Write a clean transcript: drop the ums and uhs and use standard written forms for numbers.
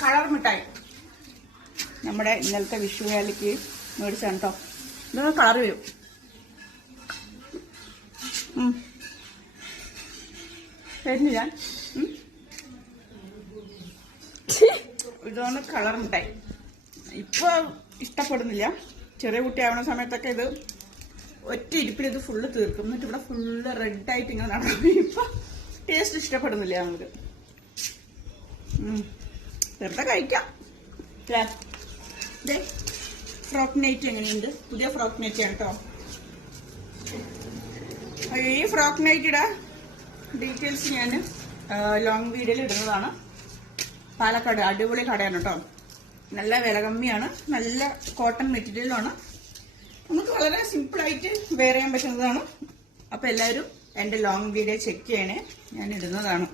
Colour മിഠായി നമ്മുടെ ഇന്നലത്തെ വിഷു വേലയ്ക്ക് മേടിച്ചാണ് കേട്ടോ. ഇതൊന്ന് കളർ വരും. കഴിഞ്ഞു ഞാൻ. ഇതാണ് കളർ മിഠായി. ഇപ്പൊ ഇഷ്ടപ്പെടുന്നില്ല. ചെറിയ കുട്ടിയാവുന്ന സമയത്തൊക്കെ ഇത് ഒറ്റ ഇരിപ്പിൽ ഇത് ഫുള്ള് തീർക്കും. എന്നിട്ട് ഇവിടെ ഫുള്ള് റെഡായിട്ട് ഇങ്ങനെ നടക്കും. ഇപ്പൊ ടേസ്റ്റ് ഇഷ്ടപ്പെടുന്നില്ല നമുക്ക്. വെറുതെ കഴിക്കാം. ഫ്രോക്ക് നൈറ്റ് എങ്ങനെയുണ്ട്? പുതിയ ഫ്രോക്ക് നൈറ്റ് ആണ് കേട്ടോ. ഈ ഫ്രോക്ക് നൈറ്റിയുടെ ഡീറ്റെയിൽസ് ഞാൻ ലോങ് വീഡിയോയിൽ ഇടുന്നതാണ്. പാലക്കാട് അടിപൊളി കടയാണ് കേട്ടോ. നല്ല വില കമ്മിയാണ്. നല്ല കോട്ടൺ മെറ്റീരിയലാണ്. നമുക്ക് വളരെ സിമ്പിളായിട്ട് വെയർ ചെയ്യാൻ പറ്റുന്നതാണ്. അപ്പൊ എല്ലാവരും എന്റെ ലോങ് വീഡിയോ ചെക്ക് ചെയ്യണേ. ഞാൻ ഇടുന്നതാണ്.